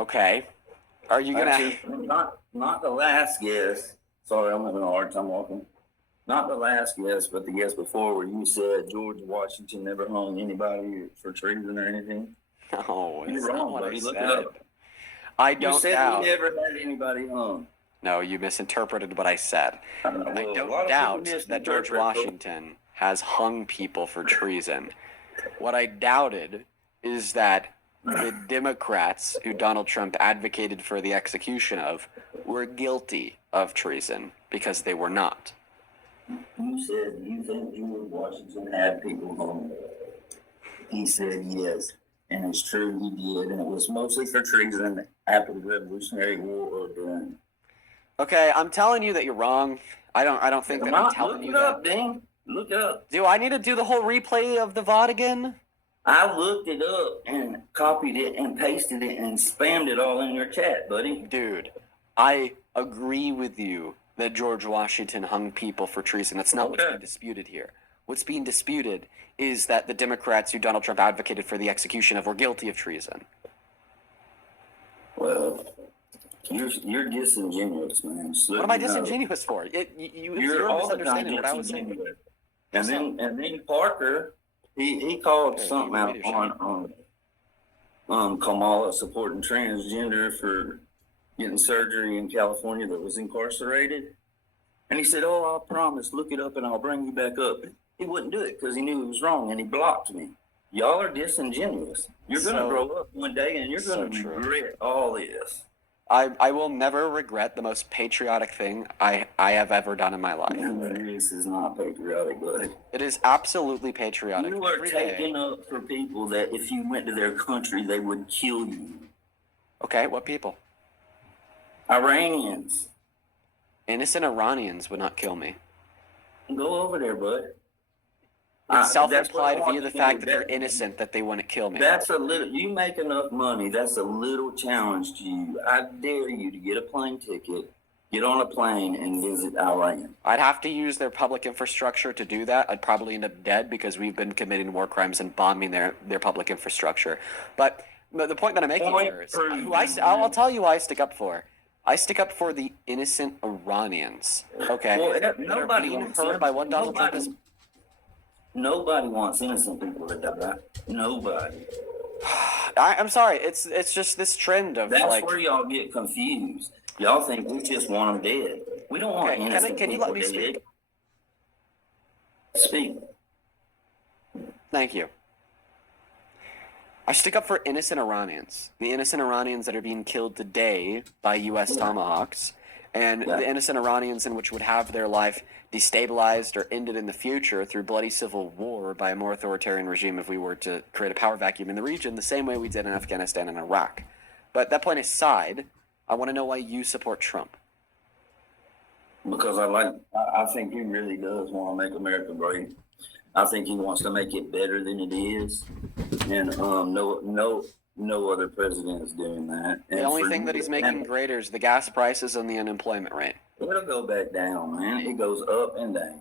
Okay. Are you gonna? Actually, not the last guest. Sorry, I'm having a hard time walking. Not the last guest, but the guest before, where you said George Washington never hung anybody for treason or anything. No, You're it's wrong, not what I buddy. Look it said. up. I You don't said doubt. he never had anybody hung. No, you misinterpreted what I said. I Well, a lot don't of doubt people that George misinterpret. Washington has hung people for treason. What I doubted is that the Democrats who Donald Trump advocated for the execution of were guilty of treason because they were not. You said you think George Washington had people hung. He said yes, and it's true he did, and it was mostly for treason after the Revolutionary War or during. Okay, I'm telling you that you're wrong. I don't think that I'm telling Look you it that. up, Dean. Look it up. Do I need to do the whole replay of the VOD again? I looked it up and copied it and pasted it and spammed it all in your chat, buddy. Dude, I agree with you that George Washington hung people for treason. That's not what's Okay. being disputed here. What's being disputed is that the Democrats who Donald Trump advocated for the execution of were guilty of treason. Well, you're disingenuous, man. What am I disingenuous for? You're all the time misunderstanding what I was saying. disingenuous. And then Parker, he called Okay, something you out read your on Kamala supporting transgender for getting surgery in California that was incarcerated. And he said, "Oh, I'll promise, look it up and I'll bring you back up." He wouldn't do it because he knew it was wrong and he blocked me. Y'all are disingenuous. You're going to grow up one day and you're going to regret all this. I will never regret the most patriotic thing I have ever done in my life. This is not patriotic, buddy. It is absolutely patriotic. You are Every day. taking up for people that if you went to their country, they would kill you. Okay, what people? Iranians. Innocent Iranians would not kill me. Go over there, bud. It's self-implied that's what I via the want fact you that to they're do. innocent that they wouldn't kill me. That's a little. You make enough money. That's a little challenge to you. I dare you to get a plane ticket, get on a plane, and visit Iran. I'd have to use their public infrastructure to do that. I'd probably end up dead because we've been committing war crimes and bombing their public infrastructure. But the point that I'm making here is I'll tell you who I stick up for. I stick up for the innocent Iranians. Okay, Well, that nobody are being wants heard by what Donald Trump is. Nobody wants innocent people to die. Nobody. I'm sorry. It's just this trend of That's where y'all get confused. Y'all think we just want them dead. We don't want innocent can you people let me dead. Speak. Thank you. I stick up for innocent Iranians. The innocent Iranians that are being killed today by U.S. tomahawks, and the innocent Iranians in which would have their life destabilized or ended in the future through bloody civil war by a more authoritarian regime if we were to create a power vacuum in the region, the same way we did in Afghanistan and Iraq. But that point aside, I want to know why you support Trump. Because I think he really does want to make America great. I think he wants to make it better than it is, and no other president is doing that. The only thing that he's making greater is the gas prices and the unemployment rate. It'll go back down, man. It goes up and down.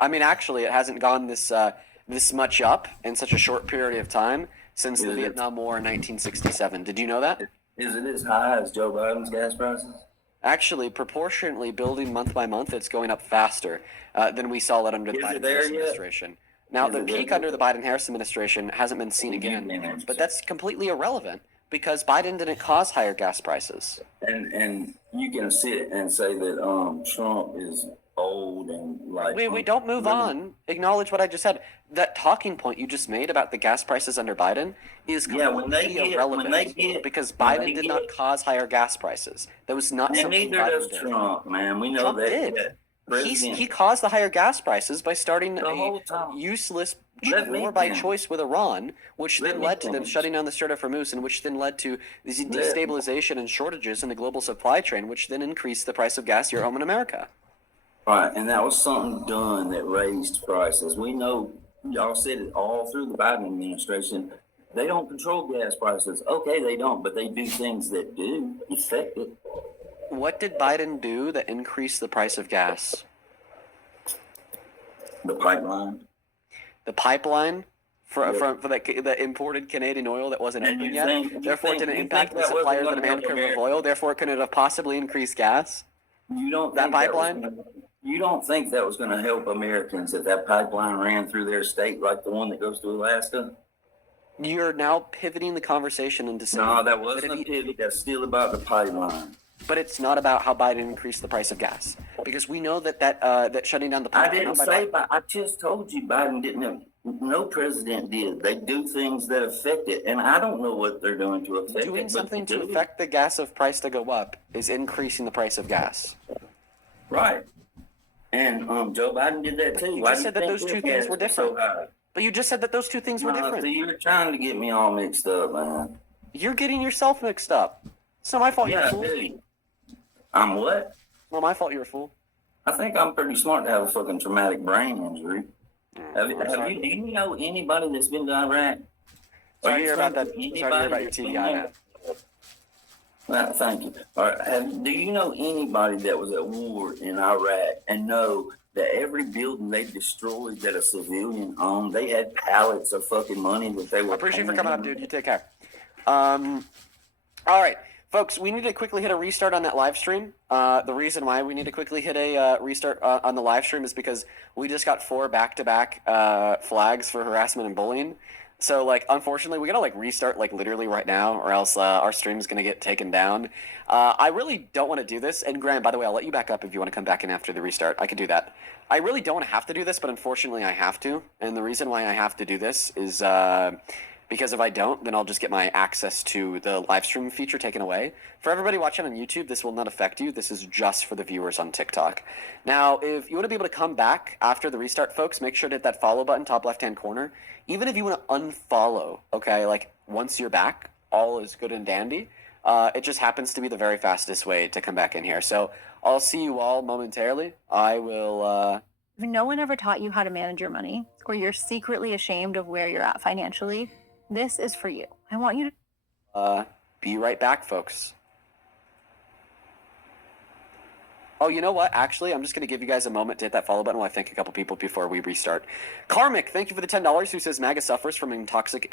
I mean, actually, it hasn't gone this much up in such a short period of time since the Vietnam War in 1967. Did you know that? Is it as high as Joe Biden's gas prices? Actually, proportionately, building month by month, it's going up faster than we saw it under the Biden-Harris administration. Now, the peak under the Biden-Harris administration hasn't been seen again, but that's completely irrelevant because Biden didn't cause higher gas prices. And you can sit and say that Trump is old and like. We don't move on. Acknowledge what I just said. That talking point you just made about the gas prices under Biden is completely irrelevant because Biden did not cause higher gas prices. That was not something neither Biden does did. Trump, man. We know Trump that. did. He caused the higher gas prices by starting a useless war by choice with Iran, which then led to them shutting down the Strait of Hormuz, and which then led to the destabilization and shortages in the global supply chain, which then increased the price of gas here home in America. Right, and that was something done that raised prices. We know, y'all said it all through the Biden administration. They don't control gas prices. Okay, they don't, but they do things that do affect it. What did Biden do that increased the price of gas? The pipeline. The pipeline for the imported Canadian oil that wasn't open yet. Therefore, it didn't impact the supply or the demand curve of oil. Therefore, it couldn't have possibly increased gas. You don't That think pipeline? you don't think that was going to help Americans if that pipeline ran through their state like the one that goes to Alaska? You're now pivoting the conversation into saying No, that wasn't a pivot. That's still about the pipeline. But it's not about how Biden increased the price of gas, because we know that shutting down the pipeline. I didn't say. I just told you Biden didn't. Have, no president did. They do things that affect it, and I don't know what they're doing to affect it. Doing something to affect the gas of price to go up is increasing the price of gas. Right. And Joe Biden did that too. You just said that those two things were different. But you just said that those two things were different. So you're trying to get me all mixed up, man. You're getting yourself mixed up. It's not my fault you're a fool. Dude. I'm what? Not my fault you're a fool. I think I'm pretty smart to have a fucking traumatic brain injury. Do you know anybody that's been to Iraq? Sorry to hear about that. Sorry to hear about your TBI, man. Thank you. All right. Do you know anybody that was at war in Iraq and know that every building they destroyed that a civilian owned, they had pallets of fucking money that they were. I appreciate you for coming up, dude. You take care. All right, folks, we need to quickly hit a restart on that live stream. The reason why we need to quickly hit a restart on the live stream is because we just got 4 back-to-back flags for harassment and bullying. So, like, unfortunately, we gotta, like, restart, like, literally right now, or else our stream is gonna get taken down. I really don't want to do this, and Graham, by the way, I'll let you back up if you want to come back in after the restart. I could do that. I really don't have to do this, but unfortunately I have to, and the reason why I have to do this is because if I don't, then I'll just get my access to the live stream feature taken away. For everybody watching on YouTube, this will not affect you. This is just for the viewers on TikTok. Now, if you want to be able to come back after the restart, folks, make sure to hit that follow button, top left-hand corner. Even if you want to unfollow, okay, like once you're back, all is good and dandy. It just happens to be the very fastest way to come back in here. So I'll see you all momentarily. I will... If no one ever taught you how to manage your money, or you're secretly ashamed of where you're at financially, this is for you. I want you to... be right back, folks. Oh, you know what? Actually, I'm just going to give you guys a moment to hit that follow button while I thank a couple people before we restart. Karmic, thank you for the $10, who says MAGA suffers from toxic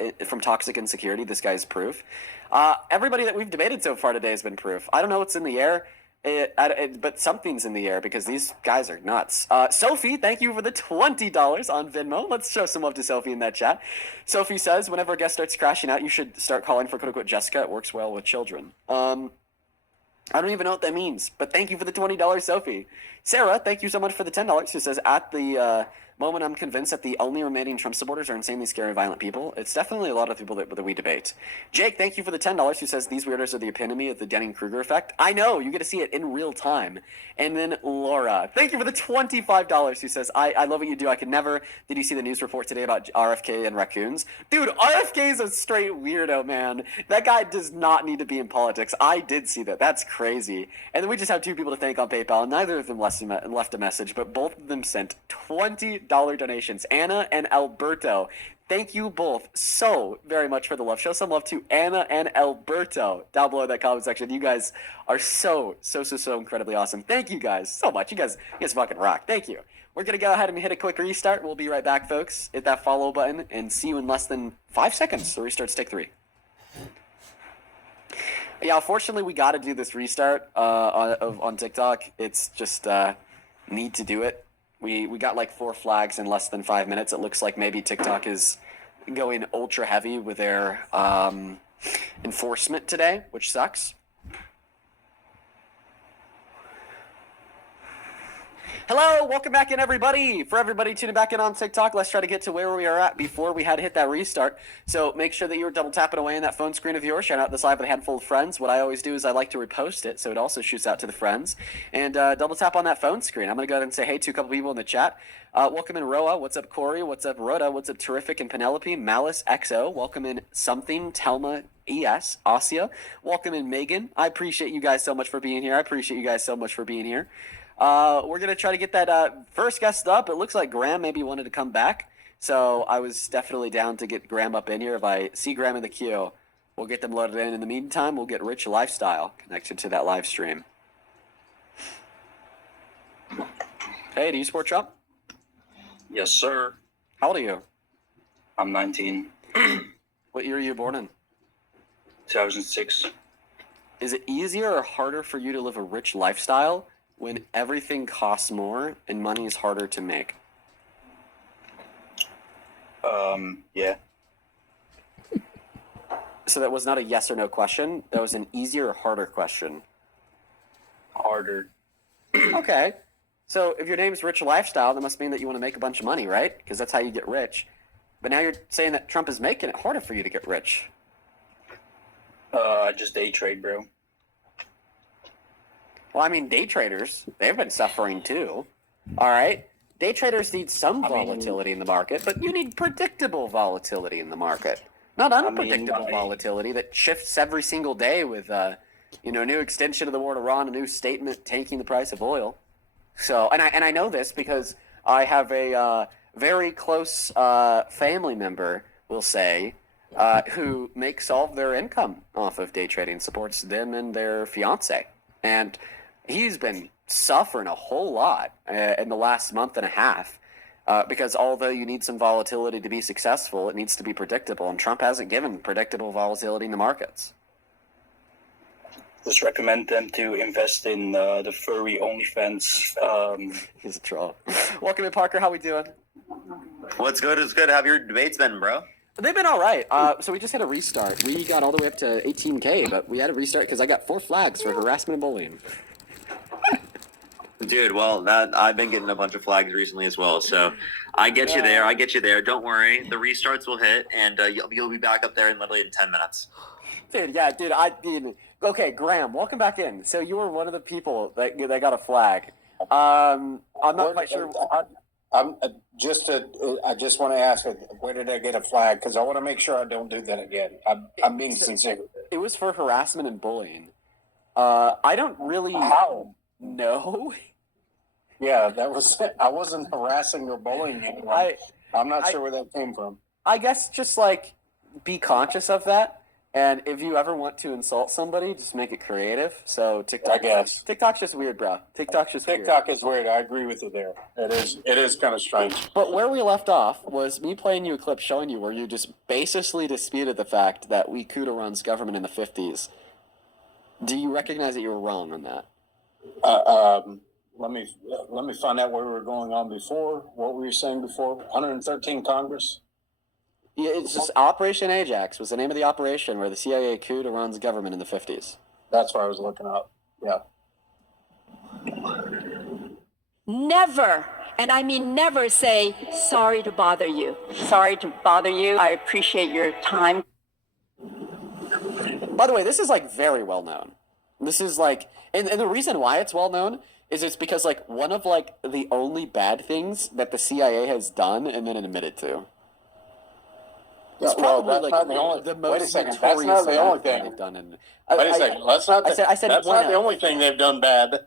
insecurity. This guy's proof. Everybody that we've debated so far today has been proof. I don't know what's in the air, but something's in the air because these guys are nuts. Sophie, thank you for the $20 on Venmo. Let's show some love to Sophie in that chat. Sophie says, whenever a guest starts crashing out, you should start calling for quote-unquote Jessica. It works well with children. I don't even know what that means, but thank you for the $20, Sophie. Sarah, thank you so much for the $10, who says, at the moment I'm convinced that the only remaining Trump supporters are insanely scary, violent people. It's definitely a lot of people that we debate. Jake, thank you for the $10, who says, these weirdos are the epitome of the Dunning-Kruger effect. I know, you get to see it in real time. And then Laura, thank you for the $25, who says, I love what you do. I could never... Did you see the news report today about RFK and raccoons? Dude, RFK is a straight weirdo, man. That guy does not need to be in politics. I did see that. That's crazy. And then we just have 2 people to thank on PayPal. Neither of them left a message, but both of them sent $20 donations. Anna and Alberto. Thank you both so very much for the love. Show some love to Anna and Alberto down below in that comment section. You guys are so incredibly awesome. Thank you guys so much. You guys fucking rock. Thank you. We're going to go ahead and hit a quick restart. We'll be right back, folks. Hit that follow button and see you in less than 5 seconds. The restart's take 3. Yeah, unfortunately, we got to do this restart on TikTok. It's just need to do it. We got like 4 flags in less than 5 minutes. It looks like maybe TikTok is going ultra heavy with their enforcement today, which sucks. Hello, welcome back in, everybody. For everybody tuning back in on TikTok, let's try to get to where we are at before we had to hit that restart. So make sure that you're double tapping away in that phone screen of yours. Shout out this live with a handful of friends. What I always do is I like to repost it, so it also shoots out to the friends. And double tap on that phone screen. I'm going to go ahead and say hey to a couple people in the chat. Welcome in Roa. What's up, Corey? What's up, Rhoda? What's up, Terrific and Penelope? Malice XO. Welcome in Something, Telma ES, Asia. Welcome in Megan. I appreciate you guys so much for being here. We're going to try to get that first guest up. It looks like Graham maybe wanted to come back. So I was definitely down to get Graham up in here. If I see Graham in the queue, we'll get them loaded in. In the meantime, we'll get Rich Lifestyle connected to that live stream. Hey, do you support Trump? Yes, sir. How old are you? I'm 19. What year are you born in? 2006. Is it easier or harder for you to live a rich lifestyle when everything costs more and money is harder to make? Yeah. So that was not a yes or no question. That was an easier or harder question. Harder. Okay. So if your name's Rich Lifestyle, that must mean that you want to make a bunch of money, right? Because that's how you get rich. But now you're saying that Trump is making it harder for you to get rich. I just day trade, bro. Well, I mean, day traders, they've been suffering too. All right? Day traders need some volatility in the market, but you need predictable volatility in the market. Not unpredictable volatility that shifts every single day with, a new extension of the war to Iran, a new statement tanking the price of oil. So, and I know this because I have a very close family member, we'll say, who makes all of their income off of day trading, supports them and their fiance. And he's been suffering a whole lot in the last month and a half because although you need some volatility to be successful, it needs to be predictable. And Trump hasn't given predictable volatility in the markets. Just recommend them to invest in the furry OnlyFans. He's a troll. Welcome in, Parker. How we doing? What's good is good. How have your debates been, bro? They've been all right. So we just had a restart. We got all the way up to 18K, but we had a restart because I got 4 flags for harassment and bullying. Dude, well, I've been getting a bunch of flags recently as well, so I get you there. I get you there. Don't worry. The restarts will hit, and you'll be back up there in literally 10 minutes. Dude, okay, Graham, welcome back in. So you were one of the people that got a flag. I'm not quite sure. I just want to ask, where did I get a flag? Because I want to make sure I don't do that again. I'm being sincere. It was for harassment and bullying. I don't really know. Yeah, I wasn't harassing or bullying anyone. I'm not sure where that came from. I guess just be conscious of that. And if you ever want to insult somebody, just make it creative. So TikTok's just weird, bro. TikTok is weird. I agree with you there. It is kind of strange. But where we left off was me playing you a clip showing you where you just basically disputed the fact that we coup runs government in the 50s. Do you recognize that you were wrong on that? Let me find out where we were going on before. What were you saying before? 113 Congress? Yeah, it's just Operation Ajax was the name of the operation where the CIA coup runs government in the 50s. That's what I was looking up. Yeah. Never, and I mean never, say, sorry to bother you. Sorry to bother you. I appreciate your time. By the way, this is very well known. This is and the reason why it's well known is it's because one of the only bad things that the CIA has done and then admitted to. Yeah, well, that's not the only. Wait a second. That's not the only thing they've done. And wait a second. That's not. I said that's not the only thing they've done bad.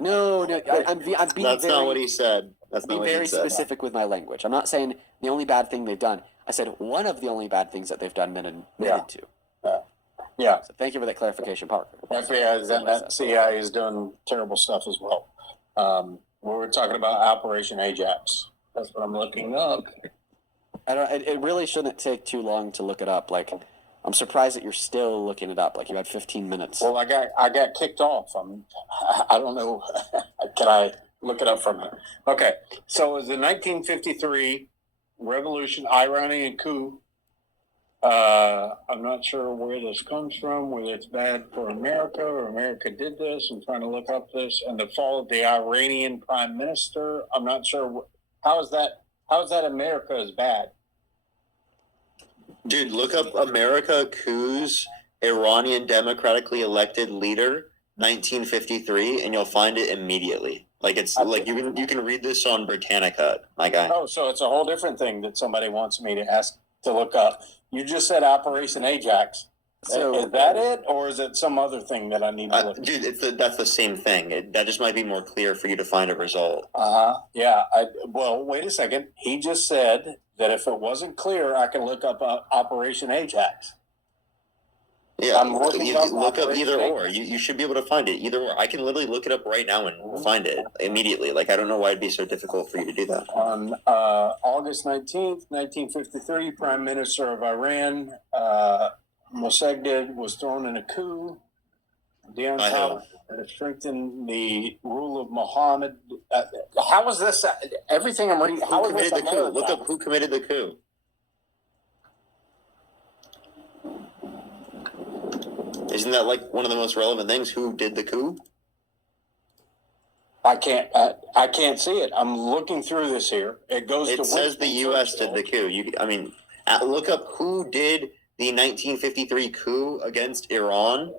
No. I'm being. That's not what he said. That's not what he said. Be very specific with my language. I'm not saying the only bad thing they've done. I said one of the only bad things that they've done and admitted to. Yeah. So thank you for that clarification, Parker. That CIA is doing terrible stuff as well. We were talking about Operation Ajax. That's what I'm looking up. It really shouldn't take too long to look it up. I'm surprised that you're still looking it up. You had 15 minutes. Well, I got kicked off. I don't know. Can I look it up from here? Okay. So it was the 1953 revolution, Iranian coup. I'm not sure where this comes from, whether it's bad for America or America did this. I'm trying to look up this. And the fall of the Iranian prime minister. I'm not sure. How is that America is bad? Dude, look up America coups Iranian democratically elected leader 1953 and you'll find it immediately. You can read this on Britannica, my guy. Oh, so it's a whole different thing that somebody wants me to ask to look up. You just said Operation Ajax. So is that it, or is it some other thing that I need to look? Dude, that's the same thing. That just might be more clear for you to find a result. Yeah. Well, wait a second. He just said that if it wasn't clear, I can look up Operation Ajax. Yeah, I'm looking you up look up operating either date. or. You should be able to find it either or. I can literally look it up right now and find it immediately. Like I don't know why it'd be so difficult for you to do that. On August 19th, 1953, Prime Minister of Iran, Mossadegh, was thrown in a coup. Down By top to strengthen the rule of Muhammad. How is this? Everything I'm reading. How Who is this committed the coup? America? Look up who committed the coup. Isn't that like one of the most relevant things? Who did the coup? I can't see it. I'm looking through this here. It goes to It says the Winston U.S. did the Churchill. coup. Look up who did the 1953 coup against Iran.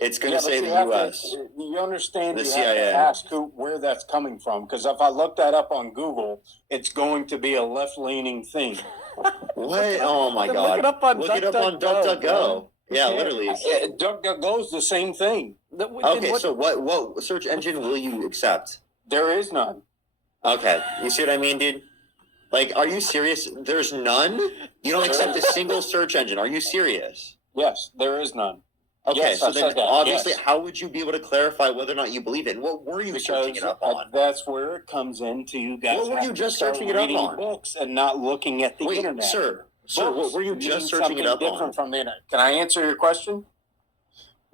It's going Yeah, to but say you the have U.S. you understand? The You CIA. have to ask where that's coming from, because if I look that up on Google, it's going to be a left-leaning thing. What? Oh my Then God! look it up on Look it up on DuckDuckGo, DuckDuckGo. Yeah, cares? literally. DuckDuckGo's the same thing. Okay, so what search engine will you accept? There is none. Okay, you see what I mean, dude? Like, are you serious? There's none? You don't accept a single search engine. Are you serious? Yes, there is none. Okay, Yes, so I then said that, obviously, yes. how would you be able to clarify whether or not you believe it? And what were you searching it up on? That's where it comes into you guys. What were you having to just start searching it up reading on? Books and not looking at the Wait, internet. sir, what were you just Mean searching it something up different on? from the internet. Can I answer your question?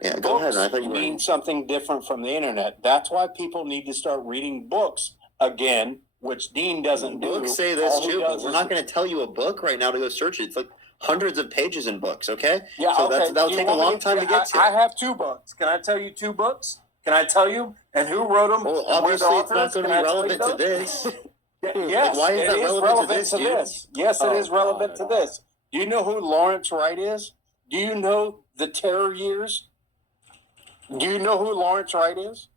Yeah, go ahead. I thought you mean were. something different from the internet. That's why people need to start reading books again, which Dean doesn't do. Books say this All he too, but does we're is- not going to tell you a book right now to go search it. It's like hundreds of pages in books, okay? Yeah, so okay. that'll Do you take a want me long time to get to. I have 2 books. Can I tell you 2 books? Can I tell you? And who wrote them? Well, and where the obviously, it's author not is? going to Can be I tell you relevant to those? this. Yes, why is it that is relevant to relevant this, to dude? this. Yes, it Oh, is relevant God. to this. Do you know who Lawrence Wright is? Do you know the terror years? Do you know who Lawrence Wright is?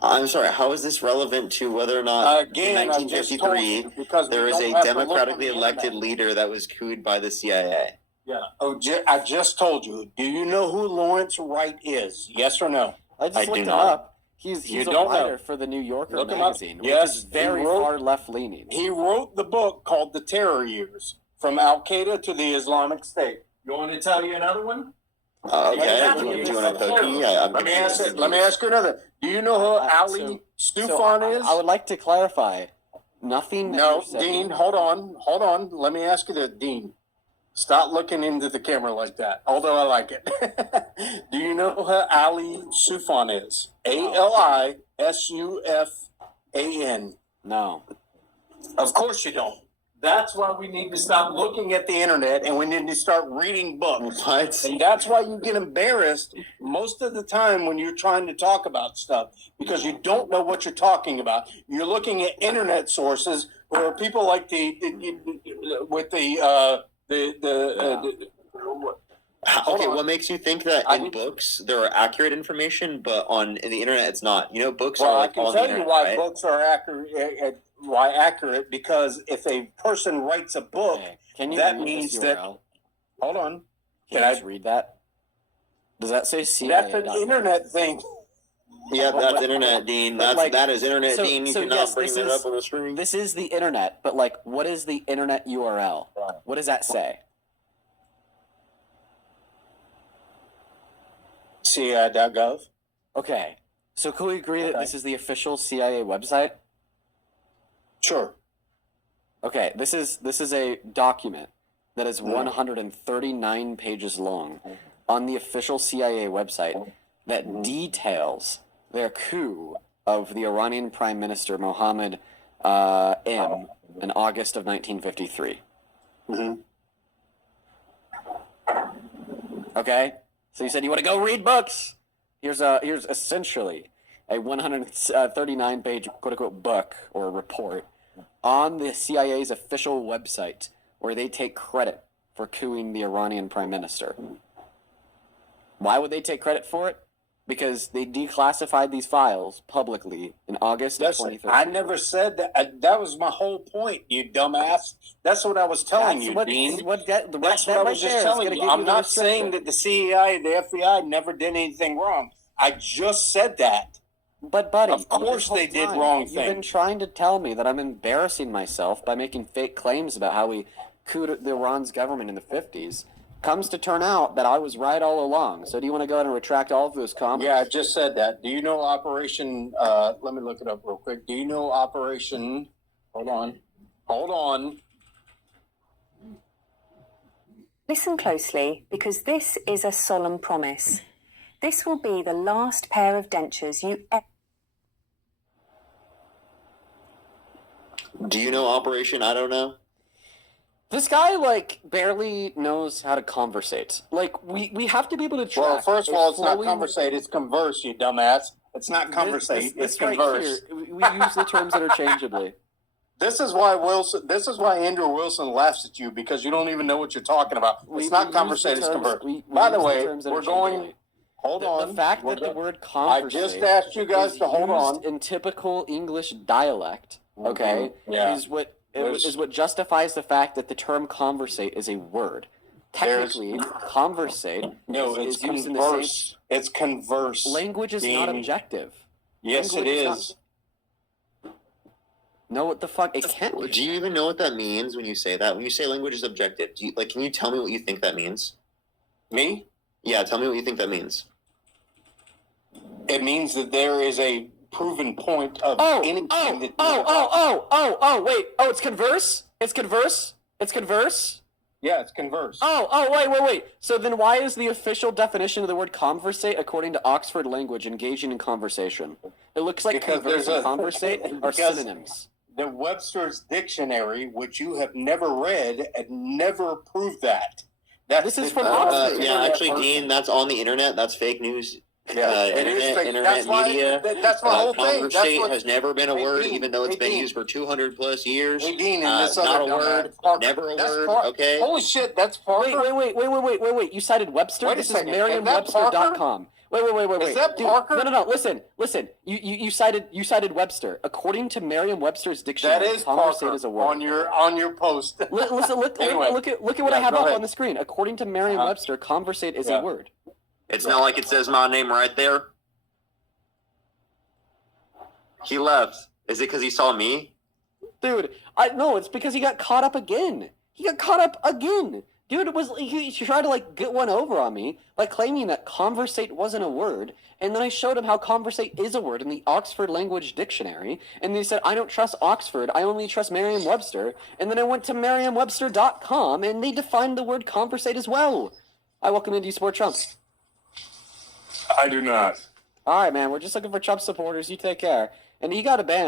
I'm sorry, how is this relevant to whether or not Again, in I just told 1953 you, because there we was don't a have to look on democratically the elected internet. leader that was cooed by the CIA? Yeah. Oh, I just told you. Do you know who Lawrence Wright is? Yes or no? I just I looked do him not. up. He's You a don't know. writer for the New Yorker Look him up. magazine, Yes, which is he very wrote- far left leaning. He wrote the book called The Terror Years, From Al Qaeda to the Islamic State. You want me to tell you another one? Okay, Yeah, do you yeah, want a yeah. cookie? Let me ask you another. Do you know who Ali Stufan is? I would like to clarify. Nothing. that No, you're saying- Dean, hold on. Let me ask you this, Dean. Stop looking into the camera like that, although I like it. Do you know who Ali Sufan is? ALISUFAN. No. Of course you don't. That's why we need to stop looking at the internet and we need to start reading books. What? And that's why you get embarrassed most of the time when you're trying to talk about stuff, because you don't know what you're talking about. You're looking at internet sources where people like okay, what makes you think that in books there are accurate information, but in the internet it's not? You know, books Well, are I like can on the tell you internet, why right? books are accurate. Why accurate? Because if a person writes a book, Okay. Can you that read means this that. URL? Hold on. Can Can you I? just read that? Does that say CIA? That's an internet thing. Yeah, that's internet, Dean. But, like, that is internet, so- Dean. You so cannot yes, bring this that is- up on the screen. This is the internet, but like, what is the internet URL? What does that say? CIA.gov. Okay. So can we agree that Okay. this is the official CIA website? Sure. Okay, this is a document that is Mm. 139 pages long on the official CIA website that Mm-hmm. details their coup of the Iranian Prime Minister Mohammed M in August of 1953. Mhm. Okay, so you said you want to go read books. Here's essentially a 139 page quote unquote book or report on the CIA's official website where they take credit for coupping the Iranian prime minister. Why would they take credit for it? Because they declassified these files publicly in August of Listen, 2013. I never said that. That was my whole point, you dumbass. That's what I was telling That's you, what, Dean. that's That's what I was just telling you. I'm not saying that the CIA, the FBI never did anything wrong. I just said that. But buddy, Of course this whole they did time, wrong You've been things. trying to tell me that I'm embarrassing myself by making fake claims about how we couped the Iran's government in the 50s, comes to turn out that I was right all along. So do you want to go ahead and retract all of those comments? Yeah, I just said that. Do you know Operation, let me look it up real quick. Do you know Operation, hold on. Listen closely, because this is a solemn promise. This will be the last pair of dentures you ever. Do you know Operation I don't know? This guy, like, barely knows how to conversate. Like, we have to be able to track. Well, first of all, it's not flowing- conversate, it's converse, you dumbass. It's not conversate, it's This right converse. here, we use the terms interchangeably. This is why Andrew Wilson laughs at you, because you don't even know what you're talking about. It's not conversate, it's converse. By the way, we're going, hold on. The fact that the word I conversate just asked you guys is to hold used on. in typical English dialect, okay, Yeah. is what justifies the fact that the term conversate is a word. Technically, conversate No, is it's used in the converse. It's converse. same language is not Dean. objective. Yes, it Language is. No, what the fuck? It can't be. Do you even know what that means when you say that? When you say language is objective, can you tell me what you think that means? Me? Yeah, tell me what you think that means. It means that there is a proven point of anything that. wait. Oh, it's converse? It's converse? It's converse? Yeah, it's converse. Wait. So then why is the official definition of the word conversate, according to Oxford Language, engaging in conversation? It looks like Because converse there's and conversate are because- synonyms. The Webster's Dictionary, which you have never read and never proved that. This is from Oxford. Yeah, actually, Dean, that's on the internet. That's fake news. Yeah, it is fake. Internet That's why- media. that's my whole thing. That's Conversate what- has never been a Hey, word, Dean, even though it's hey, been Dean. used for 200 plus years. Hey, Dean, and this not other a dumbass, word, Parker. never a That's word. Parker. Okay. Holy shit, that's Parker. Wait. You cited Webster? Wait a This is second. Merriam-Webster.com. Wait. Is that Dude, Parker? No. Listen. You cited Webster. According to Merriam-Webster's dictionary, That is conversate Parker is a word. on your post. Anyway, look at what I have go up ahead. on the screen. According to Merriam-Webster, conversate is Yeah. a word. It's not like it says my name right there. He left. Is it because he saw me? Dude, no, it's because he got caught up again. Dude, he tried to get one over on me by claiming that conversate wasn't a word, and then I showed him how conversate is a word in the Oxford Language Dictionary, and he said, I don't trust Oxford, I only trust Merriam-Webster, and then I went to Merriam-Webster.com, and they defined the word conversate as well. I welcome in, do you support Trump? I do not. All right, man, we're just looking for Trump supporters, you take care. And he got a ban.